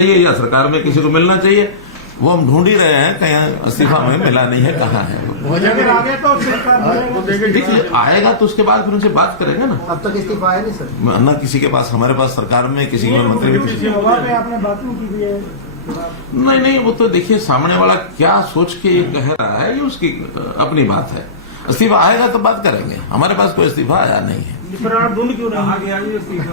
चाहिए या सरकार में किसी को मिलना चाहिए, वो हम ढूंढ ही रहे हैं, कहीं इस्तीफा में मिला नहीं है, कहाँ है। देखिए आएगा तो उसके बाद फिर उनसे बात करेंगे ना। अब तक इस्तीफा आया नहीं सर? ना किसी के पास, हमारे पास सरकार में किसी में मंत्री आपने बात नहीं की है? नहीं, वो तो देखिए सामने वाला क्या सोच के ये कह रहा है, ये उसकी अपनी बात है। इस्तीफा आएगा तो बात करेंगे, हमारे पास कोई इस्तीफा आया नहीं है। फिर आप ढूंढ क्यों रहा गया इस्तीफा?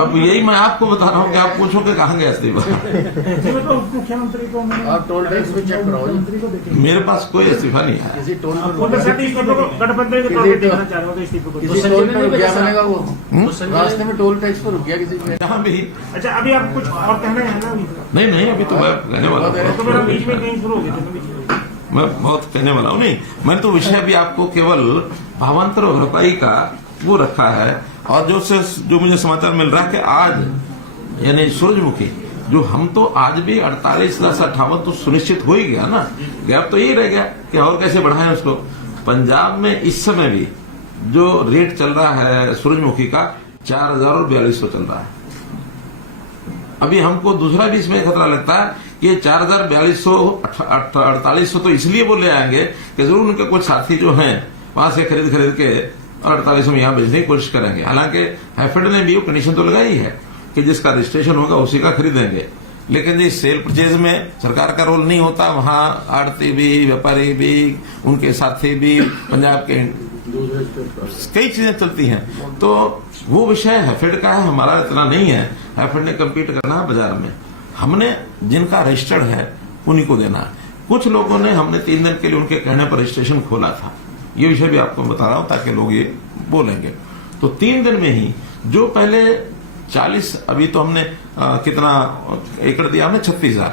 अब यही मैं आपको बता रहा हूँ कि आप पूछो कि कहाँ गया इस्तीफा। तो मुख्यमंत्री को आप टोल टैक्स में चेक कराओ, मंत्री को देखें। मेरे पास कोई इस्तीफा नहीं आया। किसी टोल गठबंधन के तौर पर देखना चाह रहे हो इस्तीफे को? किसी टोल पर रुक गया बनेगा वो, रास्ते में टोल टैक्स पर रुक गया किसी में, जहाँ भी। अच्छा अभी आप कुछ और कहना है ना? नहीं, अभी तो मैं कहने वाला हूँ, तो मेरा बीच में कहीं शुरू हो गया, मैं बहुत कहने वाला हूँ। नहीं, मैंने तो विषय भी आपको केवल भावांतर और भरपाई का वो रखा है। और जो मुझे समाचार मिल रहा है कि आज यानी सूरजमुखी जो हम तो आज भी 48,58 तो सुनिश्चित हो ही गया ना, गैप तो यही रह गया कि और कैसे बढ़ाएं उसको। पंजाब में इस समय भी जो रेट चल रहा है सूरजमुखी का 4,000 और 4,200 चल रहा है। अभी हमको दूसरा भी इसमें खतरा लगता है कि 4,000, 4,200, 4,800 तो इसलिए वो ले आएंगे कि जरूर उनके कुछ साथी जो हैं वहां से खरीद के और 4,800 में यहाँ बेचने की कोशिश करेंगे। हालांकि हैफेड ने भी वो कंडीशन तो लगाई है कि जिसका रजिस्ट्रेशन होगा उसी का खरीदेंगे, लेकिन जिस सेल परचेज में सरकार का रोल नहीं होता, वहां आड़ती भी, व्यापारी भी, उनके साथी भी, पंजाब के कई चीजें चलती हैं। तो वो विषय हैफेड का है, हमारा इतना नहीं है। हैफेड ने कम्पीट करना है बाजार में, हमने जिनका रजिस्टर्ड है उन्हीं को देना है। कुछ लोगों ने, हमने 3 दिन के लिए उनके कहने पर रजिस्ट्रेशन खोला था, ये विषय भी आपको बता रहा हूं ताकि लोग ये बोलेंगे। तो 3 दिन में ही जो पहले 40, अभी तो हमने कितना एकड़ दिया हमने 36,000,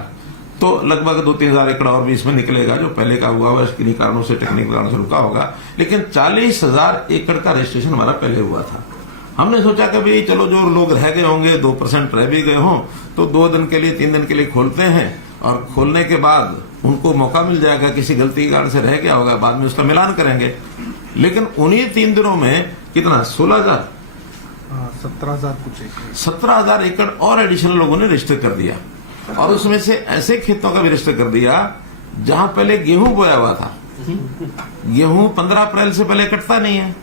तो लगभग 2-3 एकड़ और भी इसमें निकलेगा जो पहले का हुआ है, किन्हीं कारणों से, टेक्निकल कारणों से रुका होगा। लेकिन 40,000 एकड़ का रजिस्ट्रेशन हमारा पहले हुआ था। हमने सोचा कि भाई चलो जो लोग रह गए होंगे, 2% रह भी गए हों, तो 2 दिन के लिए, 3 दिन के लिए खोलते हैं, और खोलने के बाद उनको मौका मिल जाएगा, किसी गलती के कारण से रह गया होगा, बाद में उसका मिलान करेंगे। लेकिन उन्हीं 3 दिनों में कितना 16,000, 17,000 कुछ, 17,000 एकड़ और एडिशनल लोगों ने रजिस्टर कर दिया। और उसमें से ऐसे खेतों का भी रजिस्टर कर दिया जहां पहले गेहूं बोया हुआ था। गेहूं 15 अप्रैल से पहले कटता नहीं है,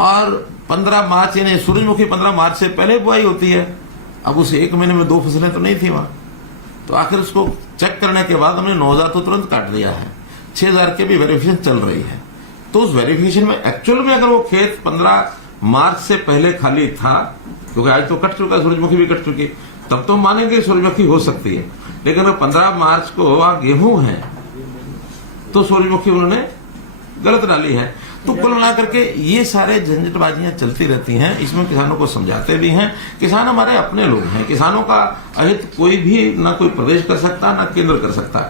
और 15 मार्च यानी सूरजमुखी 15 मार्च से पहले बुआई होती है। अब उस 1 महीने में 2 फसलें तो नहीं थी वहां, तो आखिर उसको चेक करने के बाद हमने 9,000 तो तुरंत काट दिया है। 6,000 की भी वेरिफिकेशन चल रही है। तो उस वेरिफिकेशन में एक्चुअल में अगर वो खेत 15 मार्च से पहले खाली था, क्योंकि आज तो कट चुका, सूरजमुखी भी कट चुकी, तब तो मानेंगे सूरजमुखी हो सकती है। लेकिन अगर 15 मार्च को वहां गेहूं है तो सूरजमुखी उन्होंने गलत डाली है। तो कुल मिलाकर के ये सारे झंझटबाजियां चलती रहती हैं। इसमें किसानों को समझाते भी हैं। किसान हमारे अपने लोग हैं, किसानों का अहित कोई भी ना कोई प्रदेश कर सकता ना केंद्र कर सकता।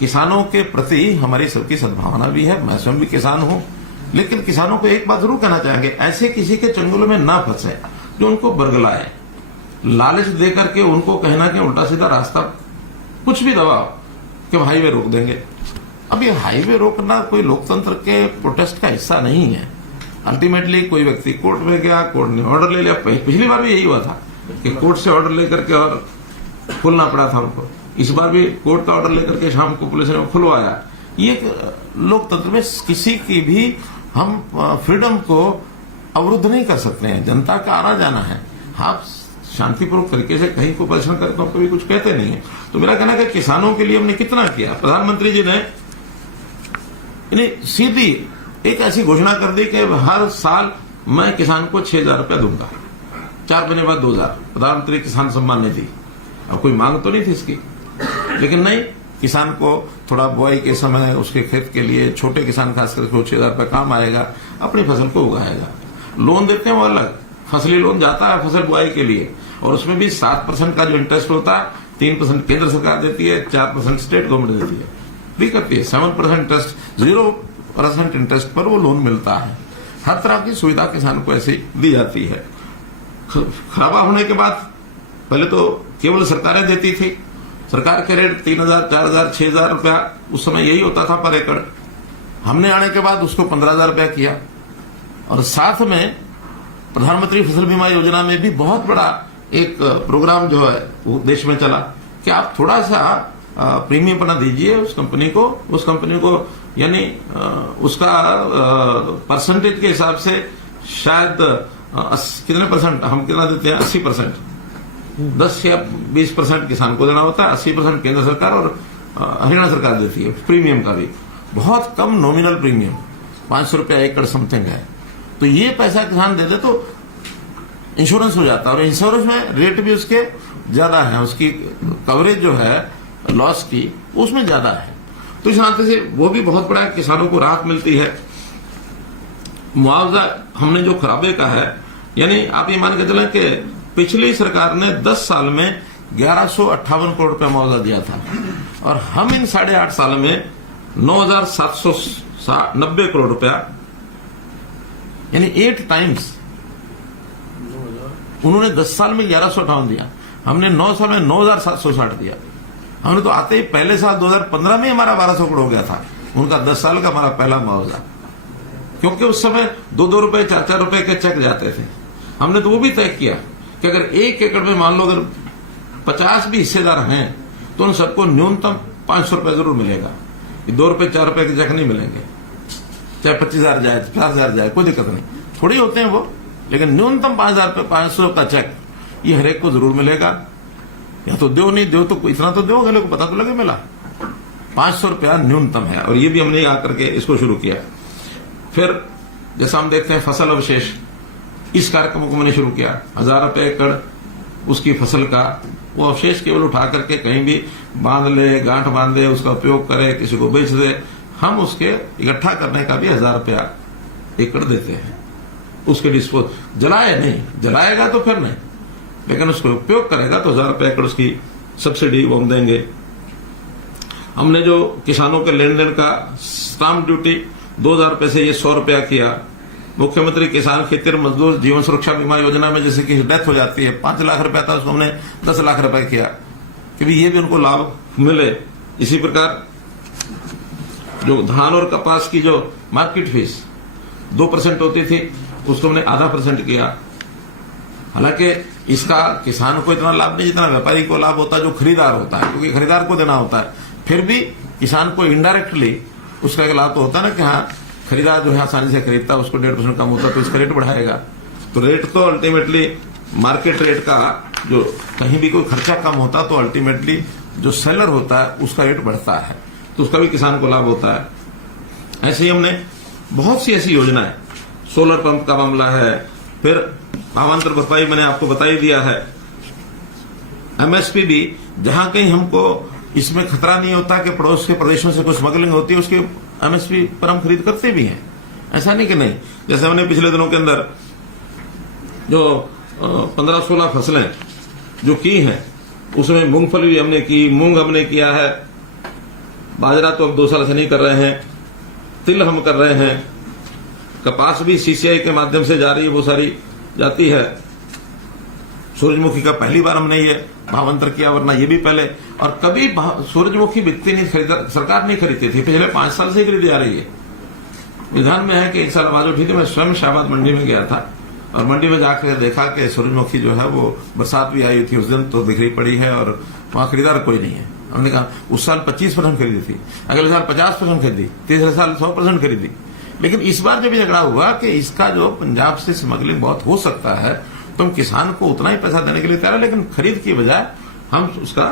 किसानों के प्रति हमारी सबकी सद्भावना भी है, मैं स्वयं भी किसान हूं। लेकिन किसानों को एक बात जरूर कहना चाहेंगे, ऐसे किसी के चंगुल में ना फंसे जो उनको बरगलाए, लालच दे करके उनको कहना कि उल्टा सीधा रास्ता कुछ भी दबाओ कि हाईवे रोक देंगे। अब ये हाईवे रोकना कोई लोकतंत्र के प्रोटेस्ट का हिस्सा नहीं है। अल्टीमेटली कोई व्यक्ति कोर्ट में गया, कोर्ट ने ऑर्डर ले लिया। पिछली बार भी यही हुआ था कि कोर्ट से ऑर्डर लेकर के और खुलना पड़ा था उनको। इस बार भी कोर्ट का ऑर्डर लेकर के शाम को पुलिस ने खुलवाया। ये लोकतंत्र में किसी की भी हम फ्रीडम को अवरुद्ध नहीं कर सकते हैं। जनता का आना जाना है, आप शांतिपूर्वक तरीके से कहीं को प्रदर्शन करते हो, कभी कुछ कहते नहीं है। तो मेरा कहना है कि किसानों के लिए हमने कितना किया। प्रधानमंत्री जी ने सीधी एक ऐसी घोषणा कर दी कि हर साल मैं किसान को 6,000 रुपया दूंगा, 4 महीने बाद 2,000। प्रधानमंत्री किसान सम्मान निधि, अब कोई मांग तो नहीं थी इसकी, लेकिन नहीं, किसान को थोड़ा बुआई के समय उसके खेत के लिए, छोटे किसान खास करके 6,000 रुपया काम आएगा, अपनी फसल को उगाएगा। लोन देते हैं वो अलग, फसली लोन जाता है फसल बुआई के लिए, और उसमें भी 7% का जो इंटरेस्ट होता है, 3% केंद्र सरकार देती है, 4% स्टेट गवर्नमेंट देती है, भी करती है। 7% इंटरेस्ट, 0% इंटरेस्ट पर वो लोन मिलता है। हर तरह की सुविधा किसान को ऐसी दी जाती है। खराबा होने के बाद पहले तो केवल सरकारें देती थी, सरकार के रेट 3,000, 4,000, 6,000 रुपया उस समय यही होता था पर एकड़। हमने आने के बाद उसको 15,000 रुपया किया, और साथ में प्रधानमंत्री फसल बीमा योजना में भी बहुत बड़ा एक प्रोग्राम जो है वो देश में चला कि आप थोड़ा सा प्रीमियम बना दीजिए उस कंपनी को यानी उसका परसेंटेज के हिसाब से शायद कितने परसेंट हम कितना देते हैं, 80%, 10 या 20% किसान को देना होता है, 80% केंद्र सरकार और हरियाणा सरकार देती है। प्रीमियम का भी बहुत कम नॉमिनल प्रीमियम 500 रुपया एकड़ समथिंग है। तो ये पैसा किसान दे दे तो इंश्योरेंस हो जाता है, और इंश्योरेंस में रेट भी उसके ज्यादा है, उसकी कवरेज जो है लॉस की उसमें ज्यादा है। तो इस नाते से वो भी बहुत बड़ा किसानों को राहत मिलती है। मुआवजा हमने जो खराबे का है, यानी आप ये मान के चलें कि पिछली सरकार ने 10 साल में 1158 करोड़ रुपया मुआवजा दिया था, और हम इन 8.5 साल में 9,790 करोड़ रुपया, यानी 8 टाइम्स। उन्होंने 10 साल में 1158 दिया, हमने 9 साल में 9,760 दिया। हमने तो आते ही पहले साल 2015 में हमारा 1200 करोड़ हो गया था, उनका 10 साल का हमारा पहला मुआवजा, क्योंकि उस समय 2-2 रुपए 4-4 रुपए के चेक जाते थे। हमने तो वो भी तय किया कि अगर 1 एकड़ में मान लो अगर 50 भी हिस्सेदार हैं तो उन सबको न्यूनतम 500 रुपए जरूर मिलेगा, 2 रुपए 4 रुपए के चेक नहीं मिलेंगे, चाहे 25,000 जाए 50,000 जाए, कोई दिक्कत नहीं, थोड़ी होते हैं वो, लेकिन न्यूनतम 5,500 का चेक ये हरेक को जरूर मिलेगा। या तो दो नहीं दो तो इतना तो दो, अगले को पता तो लगे मिला। 500 रुपया न्यूनतम है, और ये भी हमने आकर के इसको शुरू किया। फिर जैसा हम देखते हैं फसल अवशेष, इस कार्यक्रम को मैंने शुरू किया। 1,000 रुपए एकड़ उसकी फसल का वो अवशेष केवल उठा करके कहीं भी बांध ले, गांठ बांधे, उसका उपयोग करे, किसी को बेच दे, हम उसके इकट्ठा करने का भी 1,000 रुपया एकड़ देते हैं। उसके डिस्पोज जलाए नहीं, जलाएगा तो फिर नहीं, लेकिन उसको उपयोग करेगा तो 1,000 रुपए एकड़ उसकी सब्सिडी वो हम देंगे। हमने जो किसानों के लेन देन का स्टाम्प ड्यूटी 2,000 रुपए से ये 100 रुपया किया। मुख्यमंत्री किसान खेतीहर मजदूर जीवन सुरक्षा बीमा योजना में जैसे कि डेथ हो जाती है, 5 लाख रुपया था, उसको हमने 10 लाख रुपए किया कि भी ये भी उनको लाभ मिले। इसी प्रकार जो धान और कपास की जो मार्केट फीस 2% होती थी, उसको हमने 0.5% किया। हालांकि इसका किसान को इतना लाभ नहीं जितना व्यापारी को लाभ होता है, जो खरीदार होता है, क्योंकि खरीदार को देना होता है। फिर भी किसान को इनडायरेक्टली उसका एक लाभ तो होता है ना कि हाँ खरीदार जो है आसानी से खरीदता है, उसको 1.5% कम होता है तो इसका रेट बढ़ाएगा। तो रेट तो अल्टीमेटली मार्केट रेट का, जो कहीं भी कोई खर्चा कम होता तो अल्टीमेटली जो सेलर होता है उसका रेट बढ़ता है, तो उसका भी किसान को लाभ होता है। ऐसे ही हमने बहुत सी ऐसी योजनाएं, सोलर पंप का मामला है, फिर भावांतर भरपाई मैंने आपको बता ही दिया है। एमएसपी भी जहां कहीं हमको इसमें खतरा नहीं होता कि पड़ोस के प्रदेशों से कोई स्मगलिंग होती है, उसके एमएसपी पर हम खरीद करते भी हैं, ऐसा नहीं कि नहीं। जैसे हमने पिछले दिनों के अंदर जो 15-16 फसलें जो की हैं, उसमें मूंगफली भी हमने की, मूंग हमने किया है, बाजरा तो अब 2 साल से नहीं कर रहे हैं, तिल हम कर रहे हैं, कपास भी सीसीआई के माध्यम से जा रही है, वो सारी जाती है। सूरजमुखी का पहली बार हमने ये भावांतर किया, वरना ये भी पहले और कभी सूरजमुखी बिकती नहीं, सरकार नहीं खरीदती थी, पिछले 5 साल से ही खरीदी जा रही है। विधान में है कि एक साल आवाज उठी थी, मैं स्वयं शाहबाद मंडी में गया था और मंडी में जाकर देखा कि सूरजमुखी जो है वो बरसात भी आई थी उस दिन तो बिखरी पड़ी है और वहां खरीदार कोई नहीं है। हमने कहा उस साल 25% खरीदी थी, अगले साल 50% खरीदी, तीसरे साल 100% खरीदी। लेकिन इस बार जब झगड़ा हुआ कि इसका जो पंजाब से स्मगलिंग बहुत हो सकता है तो हम किसान को उतना ही पैसा देने के लिए तैयार है, लेकिन खरीद की बजाय हम उसका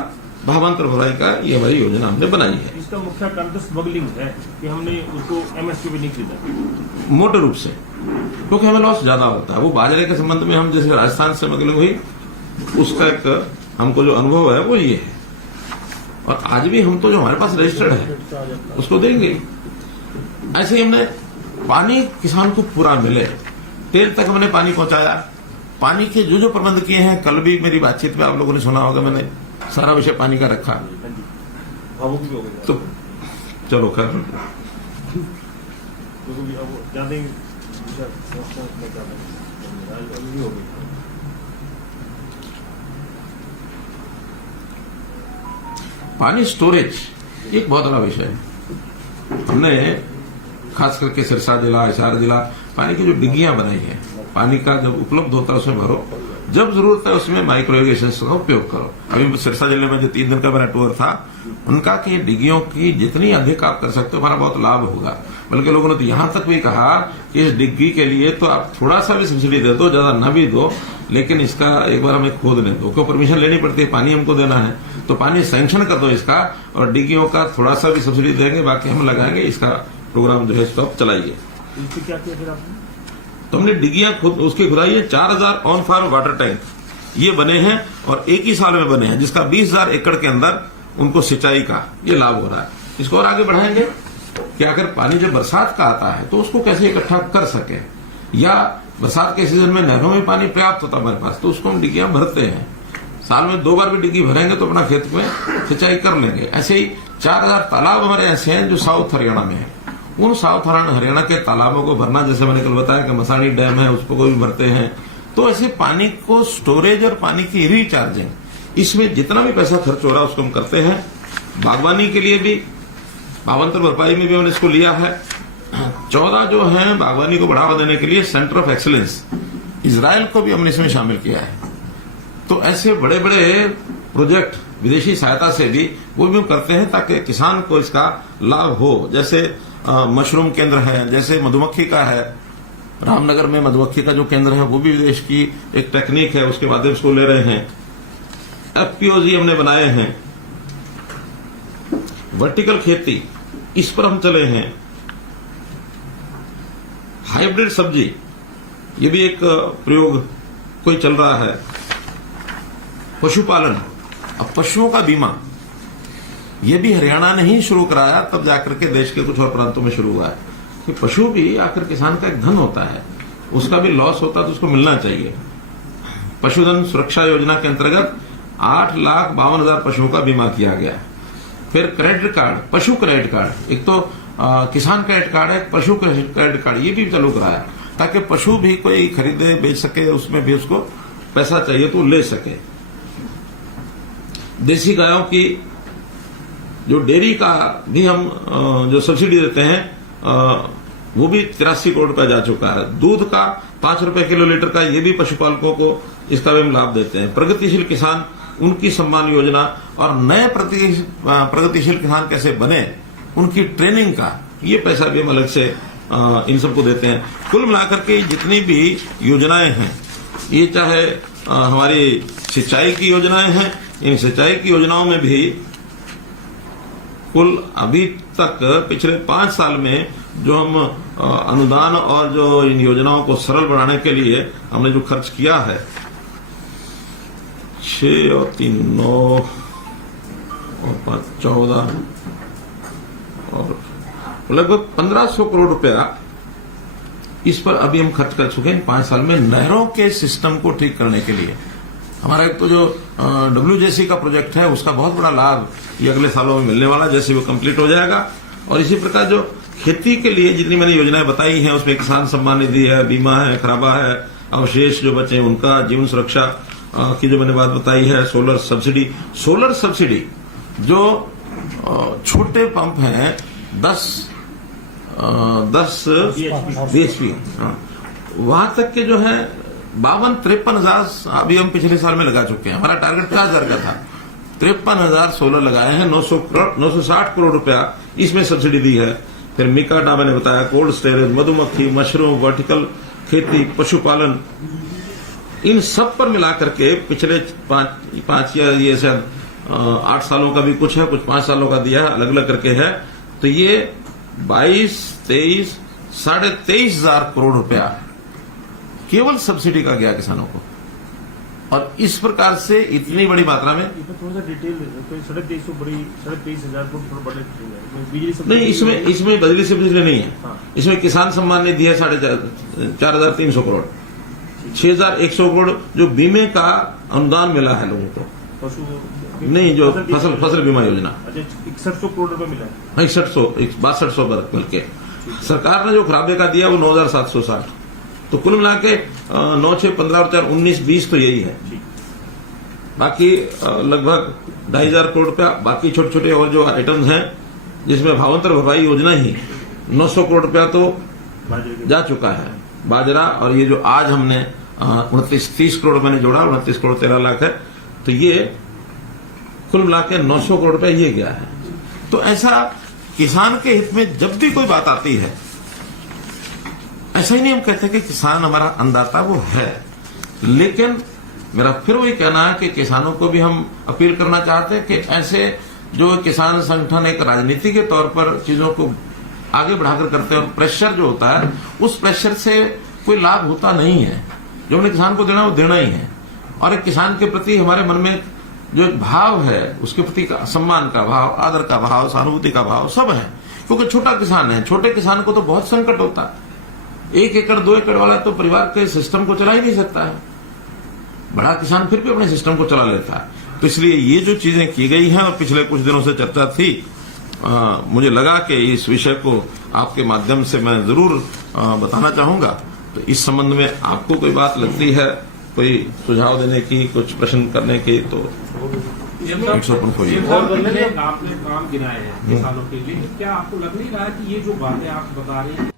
भावांतर भराई का ये हमारी योजना हमने बनाई है। इसका मुख्य कारण तो स्मगलिंग है कि हमने उसको एमएसपी भी नहीं खरीदा मोटे रूप से, क्योंकि हमें लॉस ज्यादा होता है। वो बाजरे के संबंध में हम जैसे राजस्थान से स्मगलिंग हुई, उसका एक हमको जो अनुभव है वो ये है, और आज भी हम तो जो हमारे पास रजिस्टर्ड है उसको देंगे। ऐसे ही हमने पानी किसान को पूरा मिले, तेल तक हमने पानी पहुंचाया। पानी के जो जो प्रबंध किए हैं, कल भी मेरी बातचीत में आप लोगों ने सुना होगा, मैंने सारा विषय पानी का रखा। तो चलो खैर पानी स्टोरेज एक बहुत बड़ा विषय है। हमने खास करके सिरसा जिला, हिसार जिला पानी की जो डिग्गियां बनाई है, पानी का जब उपलब्ध होता है उसमें भरो, जब जरूरत है उसमें माइक्रो इरिगेशन का उपयोग करो। अभी सिरसा जिले में जो 3 दिन का मेरा टूर था, उनका कि डिग्गियों की जितनी अधिक आप कर सकते हो हमारा बहुत लाभ होगा। बल्कि लोगों ने तो यहां तक भी कहा कि इस डिग्गी के लिए तो आप थोड़ा सा भी सब्सिडी दे दो, ज्यादा ना भी दो, लेकिन इसका एक बार हमें खोदने दो, क्यों परमिशन लेनी पड़ती है, पानी हमको देना है, तो पानी सैंक्शन कर दो इसका, और डिग्गियों का थोड़ा सा भी सब्सिडी देंगे, बाकी हम लगाएंगे। इसका प्रोग्राम जो है इसको आप चलाइए। क्या किया फिर आपने? तो हमने डिग्गियां उसकी खुदाई है। 4000 ऑन फार्म वाटर टैंक ये बने हैं और एक ही साल में बने हैं, जिसका 20,000 एकड़ के अंदर उनको सिंचाई का ये लाभ हो रहा है। इसको और आगे बढ़ाएंगे कि अगर पानी जब बरसात का आता है तो उसको कैसे इकट्ठा कर सके, या बरसात के सीजन में नहरों में पानी पर्याप्त होता है हमारे पास, तो उसको हम डिग्गियां भरते हैं। साल में 2 बार भी डिग्गी भरेंगे तो अपना खेत में सिंचाई कर लेंगे। ऐसे ही 4000 तालाब हमारे ऐसे हैं जो साउथ हरियाणा में है। उन साउथ हरियाणा के तालाबों को भरना, जैसे मैंने कल बताया कि मसानी डैम है उसको भी भरते हैं। तो ऐसे पानी को स्टोरेज और पानी की रिचार्जिंग, इसमें जितना भी पैसा खर्च हो रहा है उसको हम करते हैं। बागवानी के लिए भी, भावांतर भरपाई में भी हमने इसको लिया है। 14 जो है बागवानी को बढ़ावा देने के लिए सेंटर ऑफ एक्सीलेंस इजराइल को भी हमने इसमें शामिल किया है। तो ऐसे बड़े बड़े प्रोजेक्ट विदेशी सहायता से भी वो भी हम करते हैं ताकि किसान को इसका लाभ हो। जैसे मशरूम केंद्र है, जैसे मधुमक्खी का है, रामनगर में मधुमक्खी का जो केंद्र है वो भी विदेश की एक टेक्निक है, उसके माध्यम से ले रहे हैं। FPOG हमने बनाए हैं। वर्टिकल खेती, इस पर हम चले हैं। हाइब्रिड सब्जी, ये भी एक प्रयोग कोई चल रहा है। पशुपालन, अब पशुओं का बीमा, ये भी हरियाणा ने ही शुरू कराया, तब जाकर के देश के कुछ और प्रांतों में शुरू हुआ है कि पशु भी आखिर किसान का एक धन होता है, उसका भी लॉस होता है तो उसको मिलना चाहिए। पशुधन सुरक्षा योजना के अंतर्गत 8,52,000 पशुओं का बीमा किया गया। फिर क्रेडिट कार्ड, पशु क्रेडिट कार्ड, एक तो किसान क्रेडिट कार्ड है, पशु क्रेडिट कार्ड, ये भी चालू कराया ताकि पशु भी कोई खरीदे बेच सके, उसमें भी उसको पैसा चाहिए तो ले सके। देसी गायों की जो डेयरी का भी हम जो सब्सिडी देते हैं वो भी 83 करोड़ रुपया जा चुका है। दूध का 5 रुपए किलो लीटर का, ये भी पशुपालकों को इसका भी हम लाभ देते हैं। प्रगतिशील किसान, उनकी सम्मान योजना, और नए प्रगतिशील किसान कैसे बने, उनकी ट्रेनिंग का ये पैसा भी हम अलग से इन सबको देते हैं। कुल मिलाकर के जितनी भी योजनाएं हैं, ये चाहे हमारी सिंचाई की योजनाएं हैं, इन सिंचाई की योजनाओं में भी कुल अभी तक पिछले 5 साल में जो हम अनुदान और जो इन योजनाओं को सरल बनाने के लिए हमने जो खर्च किया है, 6 और 3 9 और 5 14 और लगभग 1500 करोड़ रुपया इस पर अभी हम खर्च कर चुके हैं 5 साल में, नहरों के सिस्टम को ठीक करने के लिए। हमारा एक तो जो WJC का प्रोजेक्ट है उसका बहुत बड़ा लाभ ये अगले सालों में मिलने वाला, जैसे वो कंप्लीट हो जाएगा। और इसी प्रकार जो खेती के लिए जितनी मैंने योजनाएं बताई हैं, उसमें किसान सम्मान निधि है, बीमा है, खराबा है, अवशेष जो बचे उनका, जीवन सुरक्षा की जो मैंने बात बताई है, सोलर सब्सिडी जो छोटे पंप हैं 10 BHP, वहां तक के जो है 52-53 हजार अभी हम पिछले साल में लगा चुके हैं। हमारा टारगेट 50,000 का था, 53,000 सोलर लगाए हैं। 960 करोड़ रुपया इसमें सब्सिडी दी है। फिर मिकाडा मैंने बताया, कोल्ड स्टोरेज, मधुमक्खी, मशरूम, वर्टिकल खेती, पशुपालन, इन सब पर मिलाकर के पिछले 5 या ये शायद 8 सालों का भी कुछ है, कुछ 5 सालों का दिया है, अलग अलग करके है। तो ये 22-23 साढ़े 23,000 करोड़ रुपया केवल सब्सिडी का गया किसानों को। और इस प्रकार से इतनी बड़ी मात्रा में थोड़ा सा डिटेल 23,000 नहीं, इसमें बिजली से बिजली नहीं है। हाँ। इसमें किसान सम्मान निधि है 4,300 करोड़, 6,100 करोड़ जो बीमे का अनुदान मिला है लोगों को, नहीं जो फसल बीमा योजना 6100 करोड़ रुपए मिला है, 6200 बल्कि सरकार ने जो खराबे का दिया वो 9,760, तो कुल मिला के 9, 6, 15 और 4, 19, 20 तो यही है। बाकी लगभग 2,500 करोड़ रुपया बाकी छोटे छोटे और जो आइटम्स हैं, जिसमें भावांतर भरपाई योजना ही 900 करोड़ रुपया तो जा चुका है। बाजरा और ये जो आज हमने 30 करोड़ मैंने जोड़ा, 29 करोड़ 13 लाख है, तो ये कुल मिला के 900 करोड़ रुपए ये गया है। तो ऐसा किसान के हित में जब भी कोई बात आती है, ऐसा ही नहीं हम कहते कि किसान हमारा अन्नदाता, वो है, लेकिन मेरा फिर वही कहना है कि किसानों को भी हम अपील करना चाहते हैं कि ऐसे जो किसान संगठन एक राजनीति के तौर पर चीजों को आगे बढ़ाकर करते हैं, और प्रेशर जो होता है उस प्रेशर से कोई लाभ होता नहीं है। जो हमने किसान को देना वो देना ही है, और एक किसान के प्रति हमारे मन में जो एक भाव है, उसके प्रति सम्मान का भाव, आदर का भाव, सहानुभूति का भाव सब है। क्योंकि छोटा किसान है, छोटे किसान को तो बहुत संकट होता है। 1 एकड़ 2 एकड़ वाला तो परिवार के सिस्टम को चला ही नहीं सकता है, बड़ा किसान फिर भी अपने सिस्टम को चला लेता है। तो इसलिए ये जो चीजें की गई हैं, और पिछले कुछ दिनों से चर्चा थी, मुझे लगा कि इस विषय को आपके माध्यम से मैं जरूर बताना चाहूंगा। तो इस संबंध में आपको कोई बात लगती है, कोई सुझाव देने की, कुछ प्रश्न करने की, तो आपने काम गिनाए हैं किसानों के लिए, क्या आपको लग नहीं रहा है कि ये जो बातें आप बता रहे हैं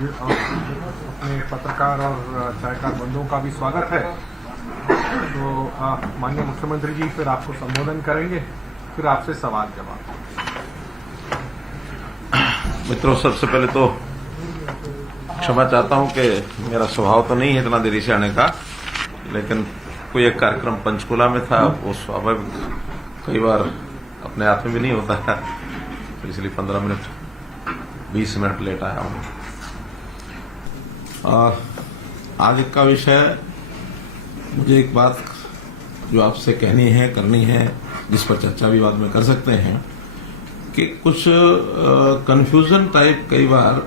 अपने पत्रकार और चायकार बंधुओं का भी स्वागत है। तो माननीय मुख्यमंत्री जी फिर आपको संबोधन करेंगे, फिर आपसे सवाल जवाब। मित्रों, सबसे पहले तो क्षमा चाहता हूं कि मेरा स्वभाव तो नहीं है इतना देरी से आने का, लेकिन कोई एक कार्यक्रम पंचकुला में था, वो स्वाभाविक कई बार अपने हाथ में भी नहीं होता है, तो इसलिए 15 मिनट 20 मिनट लेट आया हूं। आज का विषय, मुझे एक बात जो आपसे कहनी है, करनी है, जिस पर चर्चा भी बाद में कर सकते हैं, कि कुछ कंफ्यूजन टाइप कई बार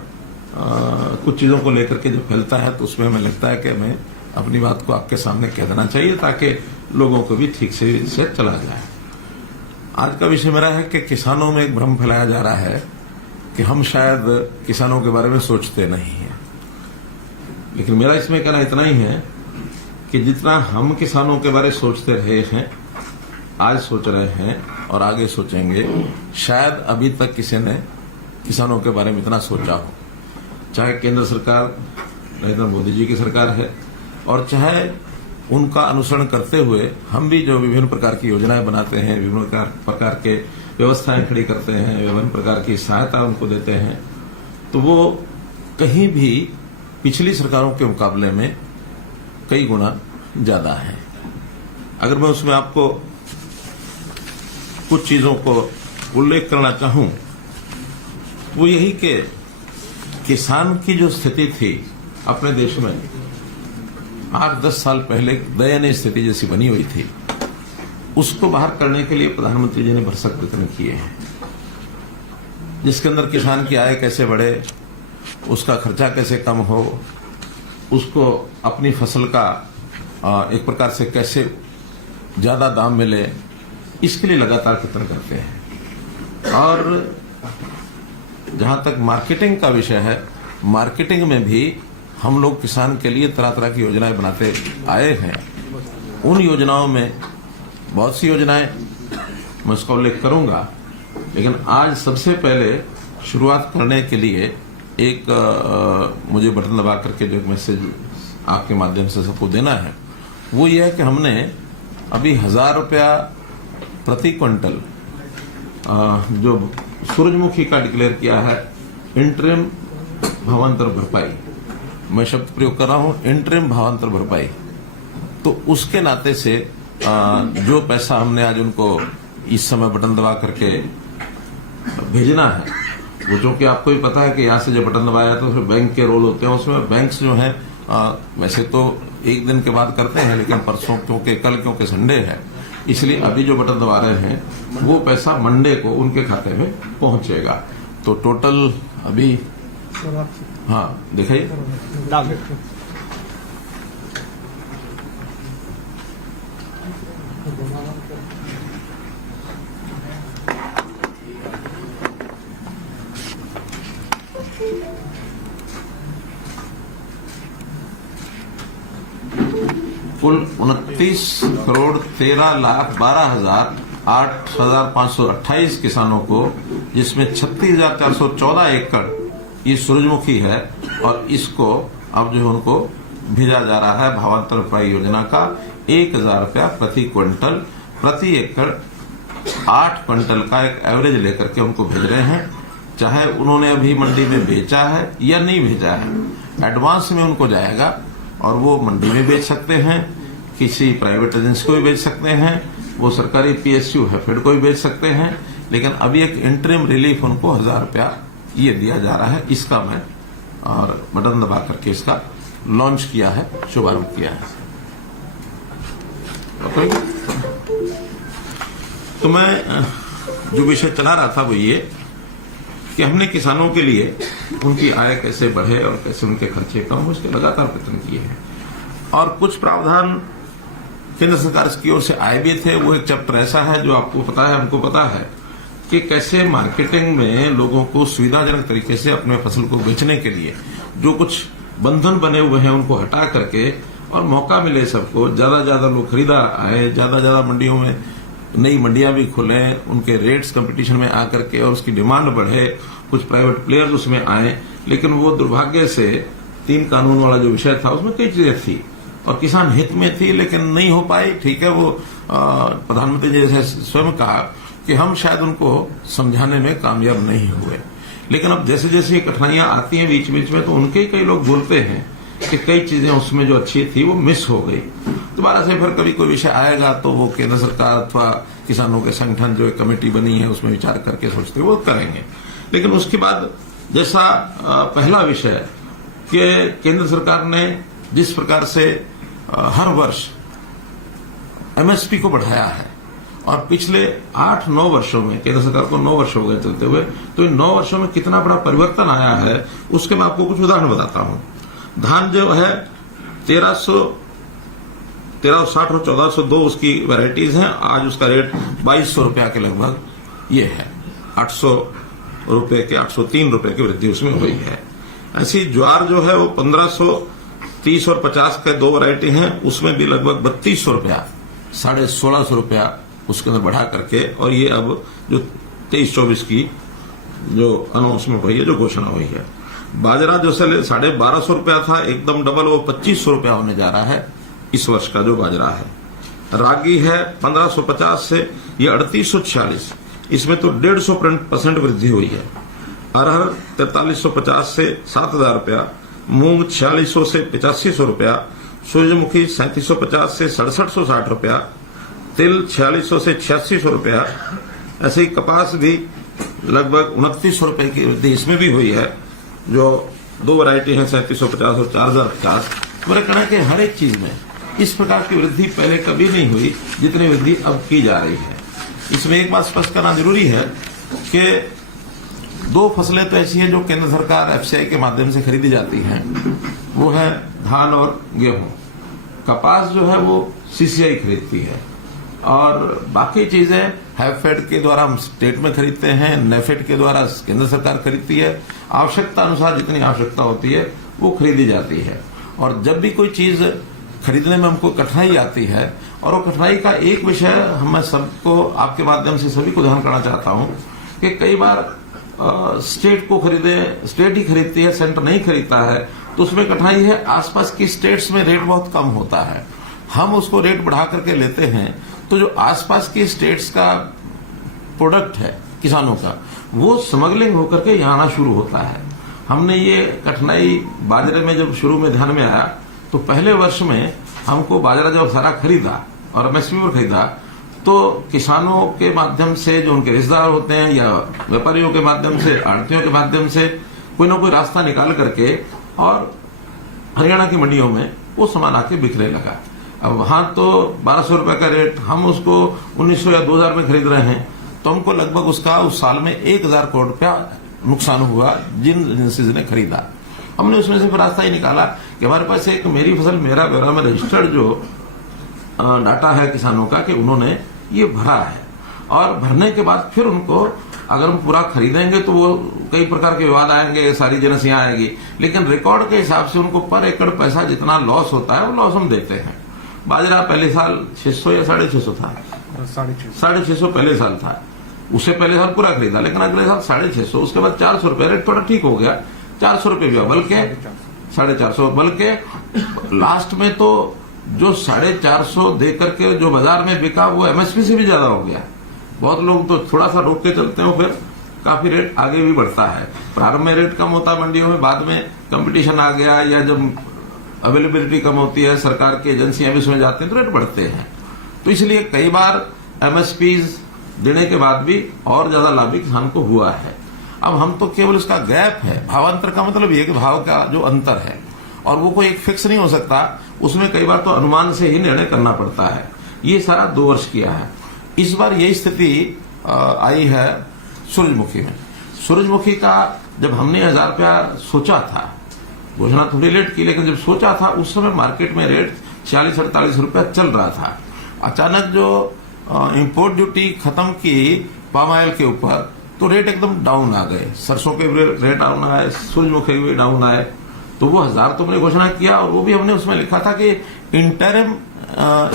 कुछ चीजों को लेकर के जो फैलता है, तो उसमें हमें लगता है कि हमें अपनी बात को आपके सामने कह देना चाहिए ताकि लोगों को भी ठीक से इससे चला जाए। आज का विषय मेरा है कि किसानों में एक भ्रम फैलाया जा रहा है कि हम शायद किसानों के बारे में सोचते नहीं हैं, लेकिन मेरा इसमें कहना इतना ही है कि जितना हम किसानों के बारे में सोचते रहे हैं, आज सोच रहे हैं और आगे सोचेंगे, शायद अभी तक किसी ने किसानों के बारे में इतना सोचा हो। चाहे केंद्र सरकार नरेंद्र मोदी जी की सरकार है और चाहे उनका अनुसरण करते हुए हम भी जो विभिन्न प्रकार की योजनाएं बनाते हैं, विभिन्न प्रकार के व्यवस्थाएं खड़ी करते हैं, विभिन्न प्रकार की सहायता उनको देते हैं, तो वो कहीं भी पिछली सरकारों के मुकाबले में कई गुना ज्यादा है। अगर मैं उसमें आपको कुछ चीजों को उल्लेख करना चाहूं, वो यही कि किसान की जो स्थिति थी अपने देश में 8-10 साल पहले दयनीय स्थिति जैसी बनी हुई थी, उसको बाहर करने के लिए प्रधानमंत्री जी ने भरसक प्रयत्न किए हैं, जिसके अंदर किसान की आय कैसे बढ़े, उसका खर्चा कैसे कम हो, उसको अपनी फसल का एक प्रकार से कैसे ज्यादा दाम मिले, इसके लिए लगातार प्रयत्न करते हैं। और जहां तक मार्केटिंग का विषय है, मार्केटिंग में भी हम लोग किसान के लिए तरह तरह की योजनाएं बनाते आए हैं। उन योजनाओं में बहुत सी योजनाएं मैं उसका उल्लेख करूंगा, लेकिन आज सबसे पहले शुरुआत करने के लिए एक मुझे बटन दबा करके जो एक मैसेज आपके माध्यम से सबको देना है, वो ये है कि हमने अभी 1000 रुपया प्रति क्विंटल जो सूरजमुखी का डिक्लेयर किया है, इंटरिम भावांतर भरपाई, मैं शब्द प्रयोग कर रहा हूं इंटरिम भावांतर भरपाई, तो उसके नाते से जो पैसा हमने आज उनको इस समय बटन दबा करके भेजना है, वो जो कि आपको भी पता है कि यहाँ से जो बटन दबाया तो फिर बैंक के रोल होते हैं, उसमें बैंक्स जो हैं वैसे तो एक दिन के बाद करते हैं, लेकिन परसों क्योंकि संडे है, इसलिए अभी जो बटन दबा रहे हैं वो पैसा मंडे को उनके खाते में पहुंचेगा। तो टोटल अभी हाँ दिखाइए, कुल 29,13,12,8,528 किसानों को, जिसमें 36,414 एकड़ ये सूरजमुखी है, और इसको अब जो है उनको भेजा जा रहा है भावांतर भरपाई योजना का 1,000 रुपया प्रति क्विंटल, प्रति एकड़ 8 क्विंटल का एक एवरेज लेकर के उनको भेज रहे हैं। चाहे उन्होंने अभी मंडी में बेचा है या नहीं भेजा है, एडवांस में उनको जाएगा और वो मंडी में बेच सकते हैं, किसी प्राइवेट एजेंसी को भी बेच सकते हैं, वो सरकारी PSU है फेड को भी बेच सकते हैं, लेकिन अभी एक इंटरिम रिलीफ उनको 1000 रुपया ये दिया जा रहा है। इसका मैं और बटन दबा करके इसका लॉन्च किया है, शुभारंभ किया है। तो मैं जो विषय चला रहा था वो ये कि हमने किसानों के लिए उनकी आय कैसे बढ़े और कैसे उनके खर्चे कम हो, इसके लगातार प्रयत्न किए हैं। और कुछ प्रावधान केंद्र सरकार की ओर से आए भी थे। वो एक चैप्टर ऐसा है जो आपको पता है, हमको पता है कि कैसे मार्केटिंग में लोगों को सुविधाजनक तरीके से अपने फसल को बेचने के लिए जो कुछ बंधन बने हुए हैं उनको हटा करके और मौका मिले सबको, ज्यादा लोग खरीदा आए, ज्यादा मंडियों में नई मंडियां भी खुले, उनके रेट्स कंपटीशन में आकर के और उसकी डिमांड बढ़े, कुछ प्राइवेट प्लेयर्स उसमें आए। लेकिन वो दुर्भाग्य से 3 कानून वाला जो विषय था उसमें कई चीजें थी और किसान हित में थी, लेकिन नहीं हो पाई। ठीक है, वो प्रधानमंत्री जी ने स्वयं कहा कि हम शायद उनको समझाने में कामयाब नहीं हुए, लेकिन अब जैसे जैसे ये कठिनाइयां आती हैं बीच बीच में, तो उनके कई लोग बोलते हैं कि कई चीजें उसमें जो अच्छी थी वो मिस हो गई। दोबारा से फिर कभी कोई विषय आएगा तो वो केंद्र सरकार अथवा किसानों के संगठन जो एक कमेटी बनी है उसमें विचार करके सोचते वो करेंगे। लेकिन उसके बाद जैसा पहला विषय कि केंद्र सरकार ने जिस प्रकार से हर वर्ष MSP को बढ़ाया है और पिछले 8-9 वर्षों में, केंद्र सरकार को 9 वर्ष हो गए चलते हुए, तो इन 9 वर्षों में कितना बड़ा परिवर्तन आया है उसके मैं आपको कुछ उदाहरण बताता हूं। धान जो है 1360 और 1402 उसकी वैरायटीज हैं। आज उसका रेट 2200 रुपया के लगभग ये है। 800 रुपए के 803 रुपए की वृद्धि उसमें हुई है। ऐसी ज्वार जो है वो 1530 और 50 के 2 वैरायटी हैं, उसमें भी लगभग 3200 रुपया, 1650 रुपया उसके अंदर बढ़ा करके, और ये अब जो 23-24 की जो अनाउंसमेंट हुई है, जो घोषणा हुई है। बाजरा जो से 1250 रुपया था, एकदम डबल, वो 2500 रुपया होने जा रहा है इस वर्ष का जो बाजरा है। रागी है 1550 से ये 3846, इसमें तो 150% वृद्धि हुई है। अरहर 4350 से 7000 रुपया, मूंग 4600 से 8500 रुपया, सूरजमुखी 3750 से 6760 रुपया, तिल 4600 से 8600 रुपया। ऐसे ही कपास भी लगभग 2900 रुपए की वृद्धि इसमें भी हुई है, जो 2 वैरायटी है 3750 और 4050। मेरा कहना है कि हर एक चीज में इस प्रकार की वृद्धि पहले कभी नहीं हुई जितनी वृद्धि अब की जा रही है। इसमें एक बात स्पष्ट करना जरूरी है कि 2 फसलें तो ऐसी हैं जो केंद्र सरकार एफसीआई के माध्यम से खरीदी जाती हैं, वो है धान और गेहूं। कपास जो है वो सीसीआई खरीदती है, और बाकी चीजें हैफेड के द्वारा हम स्टेट में खरीदते हैं, नेफेड के द्वारा केंद्र सरकार खरीदती है। आवश्यकता अनुसार जितनी आवश्यकता होती है वो खरीदी जाती है। और जब भी कोई चीज खरीदने में हमको कठिनाई आती है, और वो कठिनाई का एक विषय मैं सबको आपके माध्यम से सभी को ध्यान करना चाहता हूं कि कई बार स्टेट को स्टेट ही खरीदती है, सेंटर नहीं खरीदता है, तो उसमें कठिनाई है। आसपास की स्टेट्स में रेट बहुत कम होता है, हम उसको रेट बढ़ा करके लेते हैं, तो जो आसपास की स्टेट्स का प्रोडक्ट है किसानों का, वो स्मगलिंग होकर के यहाँ आना शुरू होता है। हमने ये कठिनाई बाजरे में जब शुरू में ध्यान में आया, तो पहले वर्ष में हमको बाजरा जब सारा खरीदा और एमएसपी पर खरीदा, तो किसानों के माध्यम से, जो उनके रिश्तेदार होते हैं या व्यापारियों के माध्यम से, आढ़तियों के माध्यम से कोई ना कोई रास्ता निकाल करके, और हरियाणा की मंडियों में वो सामान आके बिकने लगा। अब वहां तो 1200 रुपए का रेट, हम उसको 1900 या 2000 में खरीद रहे हैं, तो हमको लगभग उसका उस साल में 1000 करोड़ रुपया नुकसान हुआ जिन एजेंसीज ने खरीदा। हमने उसमें से रास्ता ही निकाला कि हमारे पास एक मेरी फसल मेरा ब्यौरा में रजिस्टर्ड जो डाटा है किसानों का, कि उन्होंने ये भरा है, और भरने के बाद फिर उनको अगर हम पूरा खरीदेंगे तो वो कई प्रकार के विवाद आएंगे, सारी एजेंसियां आएंगी, लेकिन रिकॉर्ड के हिसाब से उनको पर एकड़ पैसा जितना लॉस होता है वो लॉस हम देते हैं। बाजरा पहले साल 600 या 650 था, 650 पहले साल था, उससे पहले साल पूरा खरीदा, लेकिन अगले साल 650, उसके बाद 400 रुपए, रेट थोड़ा ठीक हो गया, 400 रुपए भी, बल्कि 450, बल्कि लास्ट में तो जो 450 दे करके जो बाजार में बिका वो एमएसपी से भी ज्यादा हो गया। बहुत लोग तो थोड़ा सा रोक के चलते हो, फिर काफी रेट आगे भी बढ़ता है। प्रारंभ में रेट कम होता है मंडियों में, बाद में कंपटीशन आ गया या जब अवेलेबिलिटी कम होती है, सरकार की एजेंसियां भी उसमें जाती हैं, तो रेट बढ़ते हैं। तो इसलिए कई बार एमएसपीज देने के बाद भी और ज्यादा लाभ भी किसान को हुआ है। अब हम तो केवल इसका गैप है, भावांतर का मतलब ये कि भाव का जो अंतर है, और वो कोई एक फिक्स नहीं हो सकता, उसमें कई बार तो अनुमान से ही निर्णय करना पड़ता है। ये सारा 2 वर्ष किया है। इस बार यही स्थिति आई है सूरजमुखी में। सूरजमुखी का जब हमने 1000 रुपया सोचा था, घोषणा थोड़ी लेट की, लेकिन जब सोचा था उस समय मार्केट में रेट 46-48 रुपया चल रहा था। अचानक जो इंपोर्ट ड्यूटी खत्म की पाम ऑयल के ऊपर, तो रेट एकदम डाउन आ गए, सरसों के रेट डाउन आए, सूरजमुखी भी डाउन आए। तो वो 1000 तो हमने घोषणा किया, और वो भी हमने उसमें लिखा था कि इंटरिम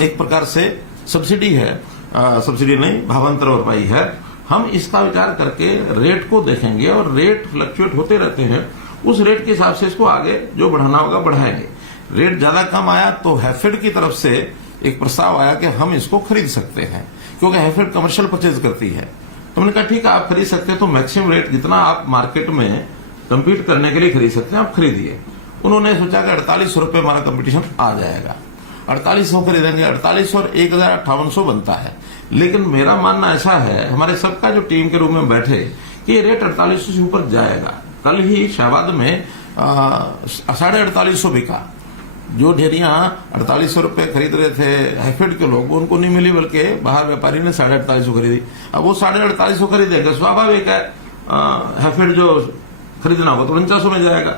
एक प्रकार से सब्सिडी है, सब्सिडी नहीं, भावांतर भरपाई है। हम इसका विचार करके रेट को देखेंगे, और रेट फ्लक्चुएट होते रहते हैं, उस रेट के हिसाब से इसको आगे जो बढ़ाना होगा बढ़ाएंगे। रेट ज्यादा कम आया तो हैफेड की तरफ से एक प्रस्ताव आया कि हम इसको खरीद सकते हैं, क्योंकि हैफेड कमर्शियल परचेज करती है। तो हमने कहा ठीक है, आप खरीद सकते हैं, तो मैक्सिमम रेट जितना आप मार्केट में कम्पीट करने के लिए खरीद सकते हैं आप खरीदिए। उन्होंने सोचा कि 4800 रुपये हमारा कंपटीशन आ जाएगा, 4800 खरीदेंगे, 4800 और 1500 बनता है। लेकिन मेरा मानना ऐसा है, हमारे सबका जो टीम के रूप में बैठे, कि ये रेट 4800 से ऊपर जाएगा। कल ही शाहबाद में 4850 बिका, जो ढेरियां 4800 रुपए खरीद रहे थे हैफेड के लोग, उनको नहीं मिली, बल्कि बाहर व्यापारी ने 4850 खरीदी। अब वो 4850 खरीदेंगे, स्वाभाविक है हैफेड जो खरीदना होगा तो 4900 में जाएगा।